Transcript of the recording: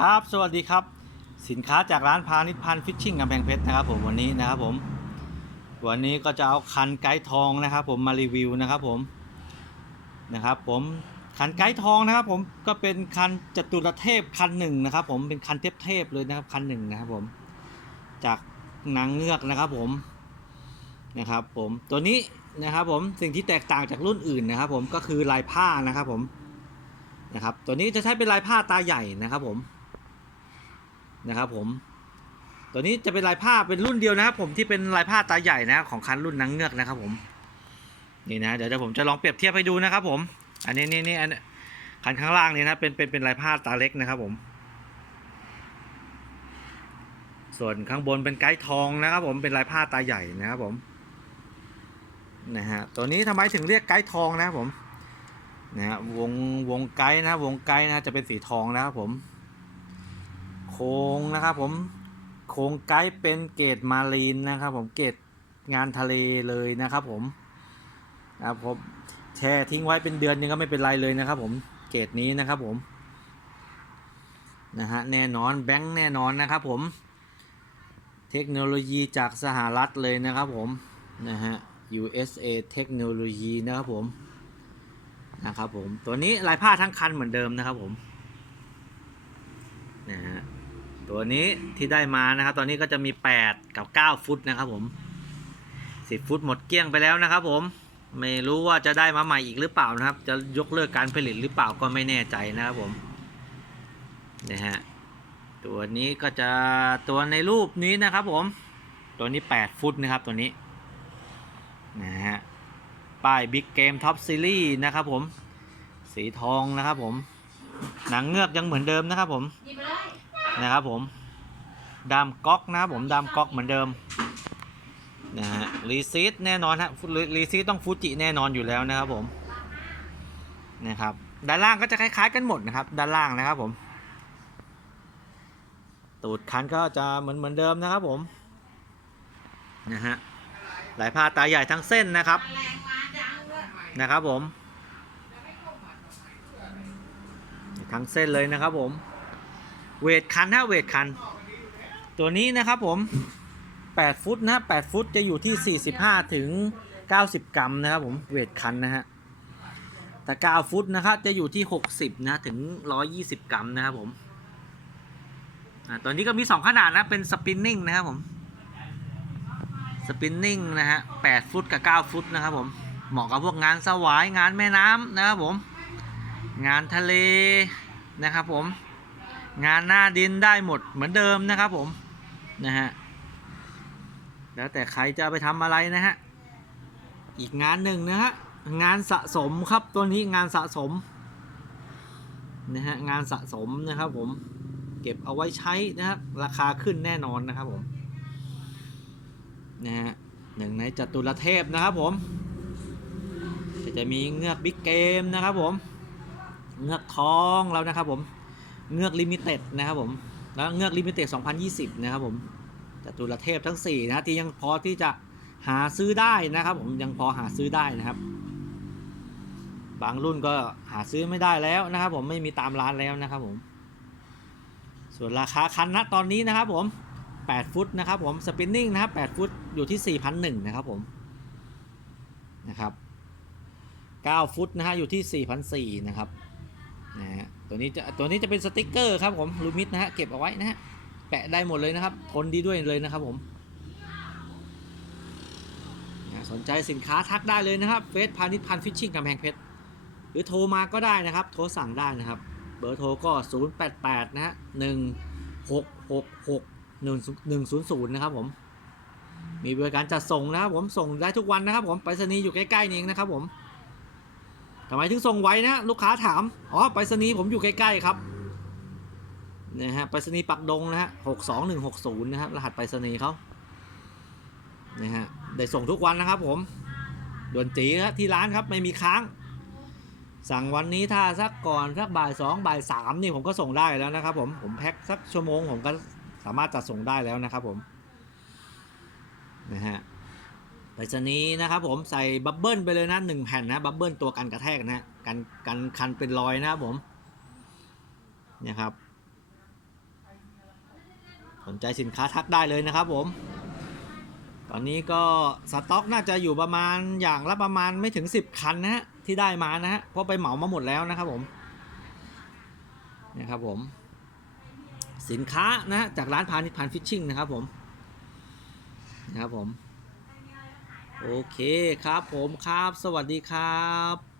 ครับ สวัสดีครับ สินค้าจากร้านพาณิชพันธ์ฟิชชิ่งกำแพงเพชรนะครับผมวันนี้นะครับผม วันนี้ก็จะเอาคันไกด์ทองนะครับ ผมมารีวิวนะครับผมนะครับ ผมคันไกด์ทองนะครับ ผมก็เป็นคันจตุรเทพคันหนึ่งนะครับ ผมเป็นคันเทพเทพเลยนะครับคันหนึ่งนะครับผมจากนางเงือกนะครับผมนะครับ ผมตัวนี้นะครับผมสิ่งที่แตกต่างจากรุ่นอื่นนะครับ ผมก็คือลายผ้านะครับผมนะครับตัวนี้จะใช้เป็นลายผ้าตาใหญ่นะครับผม นะครับผม ตัวนี้จะเป็นลายผ้าเป็นรุ่นเดียวนะครับผมที่เป็นลายผ้าตาใหญ่นะของคันรุ่นนางเงือกนะครับผมนี่นะเดี๋ยวเดี๋ยวผมจะลองเปรียบเทียบให้ดูนะครับผม อันนี้นี่นี่อันนี้คันข้างล่างนี่นะเป็นเป็นเป็นลายผ้าตาเล็กนะครับผม ส่วนข้างบนเป็นไกด์ทองนะครับ ผมเป็นลายผ้าตาใหญ่นะครับผมนะฮะตัวนี้ทำไมถึงเรียกไกด์ทองนะครับผมนะฮะวงวงไกด์นะวงไกด์นะจะเป็นสีทองนะครับผม โครงนะครับผมโครงไกด์เป็นเกรดมารีนนะครับผมเกรดงานทะเลเลยนะครับผมนะครับผมแช่ทิ้งไว้เป็นเดือนยังก็ไม่เป็นไรเลยนะครับผมเกรดนี้นะครับผมนะฮะแน่นอนแบงค์แน่นอนนะครับผมเทคโนโลยีจากสหรัฐเลยนะครับผมนะฮะ USA เทคโนโลยีนะครับผมนะครับผมตัวนี้ลายผ้าทั้งคันเหมือนเดิมนะครับผมนะฮะ ตัวนี้ที่ได้มานะครับ ตอนนี้ก็จะมี 8 กับ 9 ฟุตนะครับผม 10 ฟุตหมดเกลี้ยงไปแล้วนะครับ ผมไม่รู้ว่าจะได้มาใหม่อีกหรือเปล่านะครับ จะยกเลิกการผลิตหรือเปล่าก็ไม่แน่ใจนะครับผมนะฮะตัวนี้ก็จะตัวในรูปนี้นะครับผม ตัวนี้ 8 ฟุตนะครับตัวนี้นะฮะป้ายบิ๊กเกมท็อปซีรีส์นะครับผม สีทองนะครับผม หนังเงือกยังเหมือนเดิมนะครับผม นะครับผมดามก๊อกนะครับผมดามก๊อกเหมือนเดิมนะฮะรีซีดแน่นอนฮะรีซีดต้องฟูจิแน่นอนอยู่แล้วนะครับผมนะครับด้านล่างก็จะคล้ายๆกันหมดนะครับ ด้านล่างนะครับผม ตูดคันก็จะเหมือนเหมือนเดิมนะครับผมนะฮะลายผ้าตาใหญ่ทั้งเส้นนะครับนะครับผม ทั้งเส้นเลยนะครับผม เวทคันฮะเวทคัน ตัวนี้นะครับผม 8 ฟุตนะ8ฟุตจะอยู่ที่ 45 ถึง 90 กรัมนะครับผม เวทคันนะฮะแต่ 9 ฟุตนะครับจะอยู่ที่ 60 นะถึง 120 กรัมนะครับผมตัวนี้ก็มี 2 ขนาดนะ เป็นสปินนิ่งนะครับผมสปินนิ่งนะฮะ8ฟุตกับ 9 ฟุตนะครับผม เหมาะกับพวกงานสวายงานแม่น้ำนะครับผม งานทะเลนะครับผม งานหน้าดินได้หมดเหมือนเดิมนะครับผมนะฮะแล้วแต่ใครจะไปทำอะไรนะฮะอีกงานหนึ่งนะฮะงานสะสมครับตัวนี้งานสะสมนะฮะงานสะสมนะครับผมเก็บเอาไว้ใช้นะครับราคาขึ้นแน่นอนนะครับผมนะฮะหนึ่งในจตุรเทพนะครับผมจะมีเงือกบิ๊กเกมนะครับผมเงือกทองแล้วนะครับผม เงือกลิมิเต็ดนะครับผมแล้วเงือกลิมิเต็ด 2020 นะครับผมจตุรเทพทั้ง 4 นะที่ยังพอที่จะหาซื้อได้นะครับผมยังพอหาซื้อได้นะครับ บางรุ่นก็หาซื้อไม่ได้แล้วนะครับ ผมไม่มีตามร้านแล้วนะครับผม ส่วนราคาคันนะตอนนี้นะครับผม 8 ฟุตนะครับผมสปินนิ่งนะครับ8ฟุตอยู่ที่ 4,001นะครับผมนะครับ 9 ฟุตนะฮะอยู่ที่ 4,004นะครับ นะฮะตัวนี้จะตัวนี้จะเป็นสติกเกอร์ครับผมลูมิดนะฮะเก็บเอาไว้นะฮะแปะได้หมดเลยนะครับทนดีด้วยเลยนะครับผมนะสนใจสินค้าทักได้เลยนะครับเฟสพาณิชพันฟิชชิ่งกำแพงเพชรหรือโทรมาก็ได้นะครับ โทรสั่งได้นะครับ เบอร์โทรก็ 088 นะฮะ1 6 6 6 1 1 0 0 นะครับผม มีบริการจัดส่งนะครับผมส่งได้ทุกวันนะครับผมไปรษณีย์อยู่ใกล้ๆนี่เองนะครับผมำไมถึงส่งไวนะ ลูกค้าถาม อ๋อไปรษณีย์ผมอยู่ใกล้ๆครับนะฮะไปรษณีย์ปักดงนะฮะหกสองหนึ่งหกศูนย์นะครับรหัสไปรษณีย์เขานะฮะได้ส่งทุกวันนะครับผมด่วนจีครับที่ร้านครับไม่มีค้าง สั่งวันนี้ถ้าสักก่อนสักบ่ายสองบ่ายสามนี่ผมก็ส่งได้แล้วนะครับผมผมแพ็คสักชั่วโมงผมก็สามารถจัดส่งได้แล้วนะครับผมนะฮะ ไปรษณีย์นะครับผมใส่บับเบิ้ลไปเลยนะหนึ่งแผ่นนะบับเบิ้ลตัวกันกระแทกนะกันกันคันเป็นรอยนะครับผมเนี่ยครับ สนใจสินค้าทักได้เลยนะครับผม ตอนนี้ก็สต็อกน่าจะอยู่ประมาณอย่างละประมาณไม่ถึง 10 คันนะฮะที่ได้มานะฮะเพราะไปเหมามาหมดแล้วนะครับผมนะครับผมสินค้านะฮะจากร้านพาณิชย์พันฟิชชิ่งนะครับผมนะครับผม โอเคครับผมครับ สวัสดีครับ